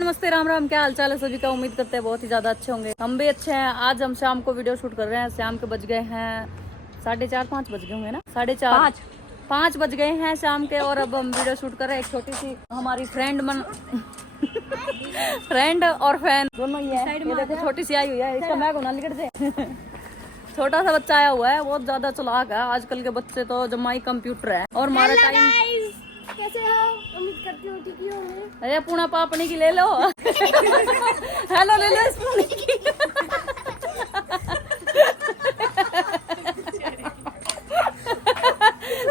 नमस्ते, राम राम, क्या हाल चाल है सभी का। उम्मीद करते हैं बहुत ही ज्यादा अच्छे होंगे। हम भी अच्छे हैं। आज हम शाम को वीडियो शूट कर रहे हैं। शाम के बज गए हैं 4:30-5 बज गए होंगे ना, 4:30-5 बज गए हैं शाम के। और अब हम वीडियो शूट कर रहे हैं। एक छोटी सी हमारी फ्रेंड और फैन दोनों ही है। ये देखो छोटी सी आई हुई है, इसका बैग होना निकट से। छोटा सा बच्चा आया हुआ है, बहुत ज्यादा चालाक है। आजकल के बच्चे तो जमाई कंप्यूटर है। और हमारा टाइम कैसे हो? उम्मीद करती हूँ ठीक ही होंगे। अरे पूना पापनी की ले लो। हेलो ले लो स्पून की।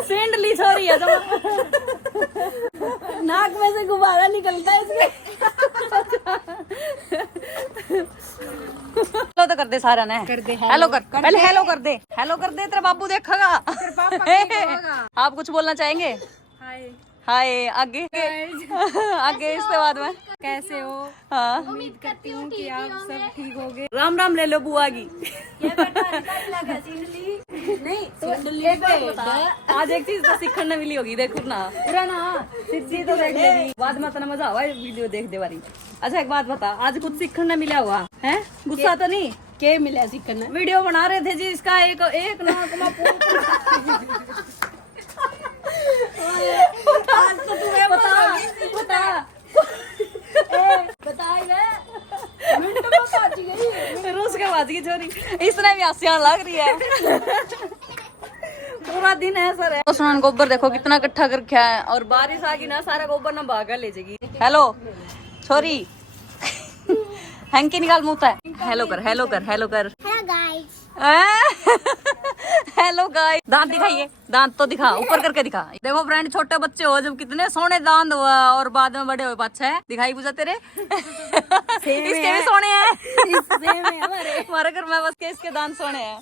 सेंड ली छोरी है नाक में से गुब्बारा निकलता है इसके। हेलो तो कर दे सारा ने, कर दे हेलो कर पहले हेलो कर दे, हेलो कर दे। तेरा बाबू देखेगा। आप कुछ बोलना चाहेंगे? हाय हाय। आगे आगे इसके बाद में कैसे हो? हाँ उम्मीद करती हूँ कि आप सब ठीक होंगे। राम राम ले लो बुआ की। नहीं तो आज एक चीज तो सीखने मिली होगी, देखो ना सिर्फ तो देख लेगी बाद में इतना मजा आवा वीडियो देख दे बारी। अच्छा एक बात बता, आज कुछ सीखने मिला हुआ है? गुस्सा तो नहीं? क्या मिला सीखना? वीडियो बना रहे थे जी, इसका एक नाक आज तो तुम्हें बता रूस के बात की छोरी, इसने भी आसियान लग रही है। पूरा दिन है सर। उस्मान गोबर देखो कितना इकट्ठा कर रखा है, और बारिश आ गई ना सारा गोबर ना भागा ले जाएगी। हेलो छोरी, हैंकी निकाल मुँह है। हेलो कर हेलो कर हेलो कर। Hello guys. दांत दिखाइए, दांत तो दिखा, ऊपर करके दिखा। देखो फ्रेंड, छोटे बच्चे हो जब कितने सोने दांत हुआ, और बाद में बड़े हुए पाछे है। दिखाई पूछा तेरे। इसके भी सोने हैं। हमारे घर में बस के इसके दांत सोने हैं।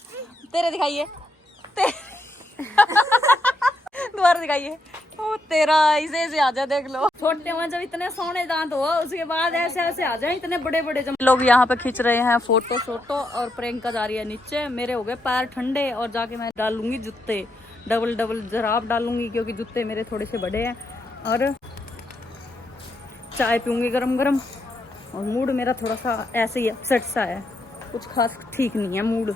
तेरे दिखाइए, दोबारा दिखाइए। ओ तेरा ऐसे ऐसे आ जा, देख लो। छोटे में जब इतने सोने दांत हो, उसके बाद ऐसे ऐसे आ जाए इतने बड़े बड़े। जब लोग यहाँ पे खींच रहे हैं फोटो, और प्रियंका जा रही है नीचे। मेरे हो गए पैर ठंडे, और जाके मैं डालूंगी जूते, डबल जराब डालूंगी, क्योंकि जूते मेरे थोड़े से बड़े हैं। और चाय पीऊंगी गरम गरम। और मूड मेरा थोड़ा सा ऐसे ही अपसेट सा है, कुछ खास ठीक नहीं है मूड।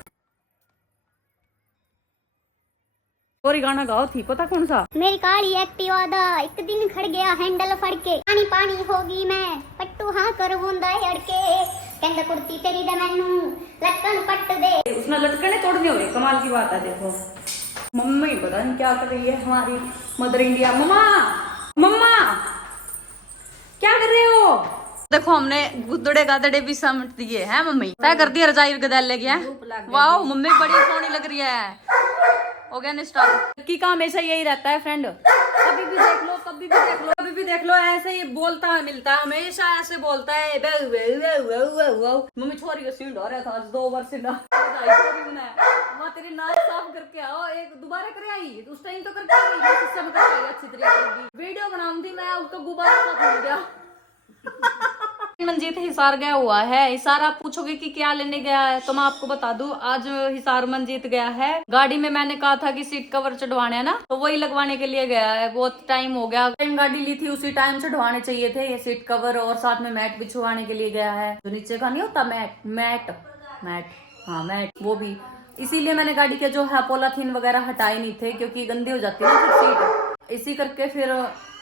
और गाना गाओ थी, पता कौन सा? मेरी काली एक्टिवा दा एक दिन खड़ गया हैंडल फड़ के, पानी पानी होगी मैं पट्टू हाँ कर बूंदा अड़के, कहंदा कुर्ती तेरी दा मैनू लटकन पट दे। उसने लटकने तोड़नी होगी। कमाल की बात है। देखो मम्मी पता नहीं क्या कर रही है, हमारी मदर इंडिया। मम्मा मम्मा क्या कर रहे हो? देखो हमने गुदड़े गादड़े भी समेट दिए हैं। मम्मी तय कर दिया, रजाई गदैल ले गया। वाह मम्मी बड़ी सोनी लग रही है। हो गया स्टार्ट की का हमेशा यही रहता है फ्रेंड। कभी भी देख लो, कभी भी देख लो, कभी भी देख लो, ऐसे ही बोलता है, मिलता है, हमेशा ऐसे बोलता है। मम्मी छोरी का सीन हो रहा था आज 2 वर्ष से ना तेरी नाक साफ करके आओ। एक दोबारा करे आई उस टाइम तो करके आई, सिस्टम करके आई अच्छी तरीके। वीडियो बनाऊं थी मैं, उसको गुब्बारा सा भूल गया। मंजीत हिसार गया हुआ है। हिसार आप पूछोगे कि क्या लेने गया है, तो मैं आपको बता दूं, आज हिसार मंजीत गया है। गाड़ी में मैंने कहा था कि सीट कवर चढ़वाने हैं ना, तो वही लगवाने के लिए गया है। बहुत टाइम हो गया, टाइम गाड़ी ली थी, उसी टाइम चढ़वाने चाहिए थे ये सीट कवर, और साथ में मैट बिछवाने के लिए गया है। जो नीचे का नहीं होता मैट, हाँ मैट, वो भी। इसीलिए मैंने गाड़ी के जो है पॉलीथीन वगैरह हटाए नहीं थे, क्योंकि गंदी हो जाती है ना फिर सीट। इसी करके फिर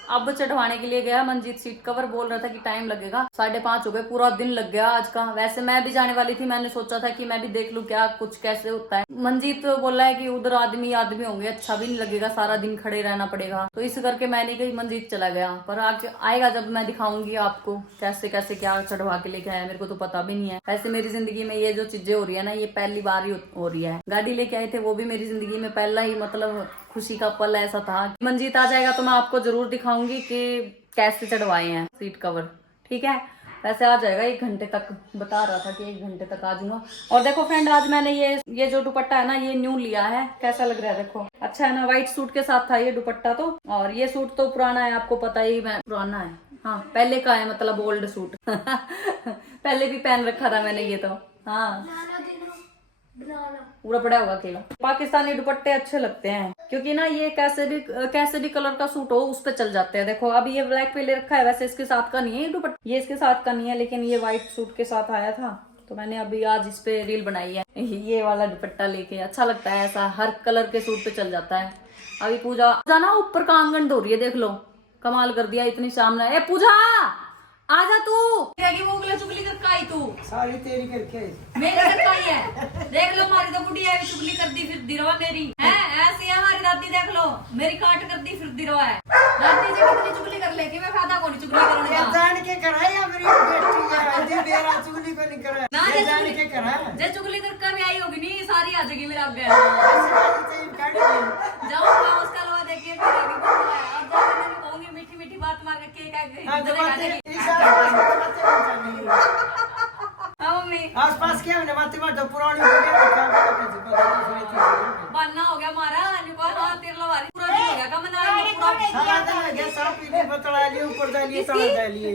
अब चढ़वाने के लिए गया मंजीत सीट कवर। बोल रहा था कि टाइम लगेगा, 5:30 हो गए, पूरा दिन लग गया आज का। वैसे मैं भी जाने वाली थी, मैंने सोचा था कि मैं भी देख लूं क्या कुछ कैसे होता है। मंजीत बोला है कि उधर आदमी होंगे, अच्छा भी नहीं लगेगा, सारा दिन खड़े रहना पड़ेगा। तो इस करके मैंने कही मंजीत चला गया। पर आज आएगा जब मैं दिखाऊंगी आपको कैसे कैसे क्या चढ़वा के लेके आया। मेरे को तो पता भी नहीं है। वैसे मेरी जिंदगी में ये जो चीजें हो रही है ना, ये पहली बार ही हो रही है। गाड़ी लेके आए थे, वो भी मेरी जिंदगी में पहला ही मतलब खुशी का पल ऐसा था। मंजीत आ जाएगा तो मैं आपको जरूर दिखाऊंगी कि कैसे चढ़वाए हैं सीट कवर। ठीक है, वैसे आ जाएगा 1 घंटे तक, बता रहा था कि 1 घंटे तक आ जाऊंगा। और देखो फ्रेंड, आज मैंने ये जो दुपट्टा है ना, ये न्यू लिया है। कैसा लग रहा है देखो, अच्छा है ना। व्हाइट सूट के साथ था ये दुपट्टा तो। और ये सूट तो पुराना है, आपको पता ही, पुराना है, हाँ पहले का है, मतलब ओल्ड सूट। पहले भी पहन रखा था मैंने ये तो। हाँ पूरा पड़ा होगा अकेला। पाकिस्तानी दुपट्टे अच्छे लगते हैं क्योंकि ना ये कैसे भी कलर का सूट हो उस पे चल जाते हैं। देखो अभी ये ब्लैक पे ले रखा है, वैसे इसके साथ का नहीं है दुपट्टा, ये इसके साथ का नहीं है, लेकिन ये व्हाइट सूट के साथ आया था तो मैंने अभी आज इस पे रील बनाई है। ये वाला दुपट्टा लेके अच्छा लगता है, ऐसा हर कलर के सूट पे चल जाता है। अभी पूजा ना ऊपर का आंगन धो रही है, देख लो कमाल कर दिया इतनी सामने। ए पूजा आजा तू, वो चुगली करके आई तू, सारी तेरी करके मेरी करके आई है। देख लो हमारी तो बुढ़िया है, चुगली कर दी फिर दिरवा मेरी है, ऐसी है हमारी दादी, देख लो मेरी काट कर दी फिर दिरवा है। दादी जी कितनी चुगली कर लेगी, मैं फायदा को नहीं चुगली करने का। जान के कराया मेरी बेटी है, जी मेरा चुगली को नहीं कराया ना ये जान के कराया। जे चुगली करके भी आई होगी नहीं सारी आ जाएगी मेरा आगे। जाओ मैं उसका लवा देखिए फिर आगे बोल रहा है। अब जाके मैं कहूंगी मीठी मीठी बात मार के केक आगे मम्मी आसपास क्या है बातें बात पुरानी बनना हो गया हमारा हाँ तेरे लवारी पूरा नहीं हो गया कम ना सारा दिन हो गया, सब पीली बतला लिए ऊपर डालिए तला डालिए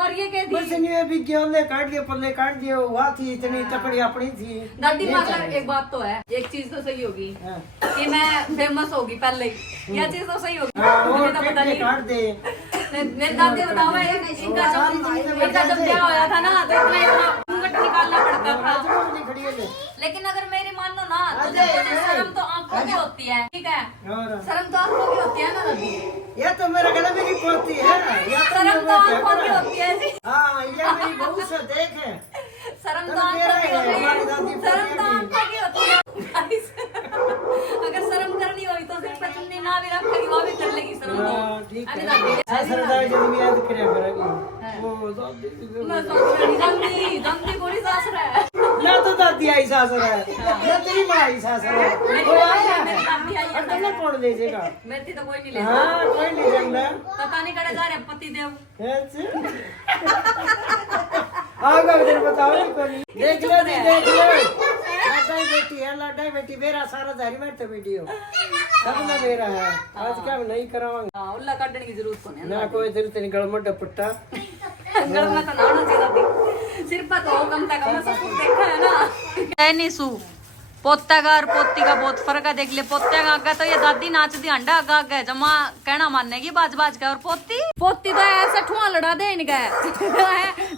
और ये कह बस दी नहीं भी गेहूं काट दिए पल्ले काट दिए, हुआ थी इतनी तकड़ी अपनी थी। दादी ये मगर चाहिए। एक बात तो है, एक चीज तो सही होगी हाँ। कि मैं फेमस होगी पहले ही, यह चीज तो सही होगी। हाँ, मुझे और तो पेट पता में नहीं। काट दे मेरे दादी बताओ इनका जब ब्याह होया था ना तो इतना घूंघट निकालना पड़ता था। राजमा खड़ी है ले। लेकिन अगर मेरी मानो ना तो देखो जो शर्म तो आंखों की होती है, ठीक है, और शर्म तो आंखों की होती है ना दादी, ये तो मेरा गला मेरी पोती है, ये तो शर्म तो मेरा आंखों की क्या होती है जी। हाँ ये मेरी बहू से देख है। शर्म तो तो आंखों मेरा की है, होती हमारी है, दादी शर्म तो बोली आंखों की होती है। Guys, अगर शर्म करनी हुई तो सिर्फ चुन्नी ना भी रखेगी वो भी कर लेगी शर्म हाँ, तो। ठीक अरे है। दादी सासर दाई जब भी याद करे करेगी। वो दादी मैं सासुर नहीं जानती, जानती कोई सासुर है। ना तो दादी आई सासर है, ना तेरी माँ आई सासर है। वो आया है, मेरी दादी आई है। और तुमने कौन ले जाएगा? मेरी तो कोई नहीं लेता। हाँ कोई नहीं जानता। पता नहीं कड़े जा रहे पति देव। आगे इधर बताओ नहीं कोई। देख लो जी देख लो। लाडाई बेटी है, लाडाई बेटी मेरा सारा जारी में तो वीडियो सब ना मेरा है। आज क्या नहीं करावांगे हाँ उल्ला काटने की जरूरत को नहीं ना कोई जरूरत नहीं, गलमट पट्टा गल में तो नाना चाहिए दादी, सिर पर तो कम तक हमने सब कुछ देखा है ना। नहीं पोता का और पोती का बहुत फर्क है, देख ले पोते का आगे तो ये दादी नाचती अंडा आगे आगे जमा कहना मानने की बाज बाज का, और पोती तो ऐसे ठुआ लड़ा दे इनका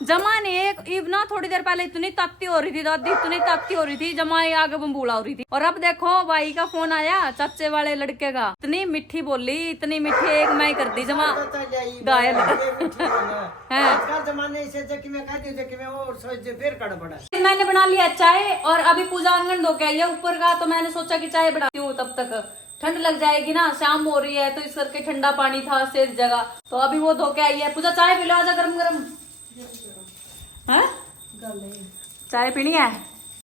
जमा ने एक ना थोड़ी देर पहले इतनी ताती हो रही थी दादी, इतनी ताती हो रही थी जमा ये आगे बम्बूला हो रही थी। और अब देखो भाई का फोन आया चाचे वाले लड़के का, इतनी मिठी बोली इतनी मिठी एक मैं कर दी जमा घायल है। आजकल जमाने से जबकि मैं कहती हूँ जबकि मैं और सोच फिर कड़ पड़ा। मैंने बना लिया चाय और अभी पूजा आंगन धो के आई है ऊपर का, तो मैंने सोचा कि चाय बनाती हूँ, तब तक ठंड लग जाएगी ना, शाम हो रही है तो इस करके ठंडा पानी था सिर जगह, तो अभी वो धो के आई है। पूजा चाय पी लो, आजा गरम गरम है, चाय पीनी है।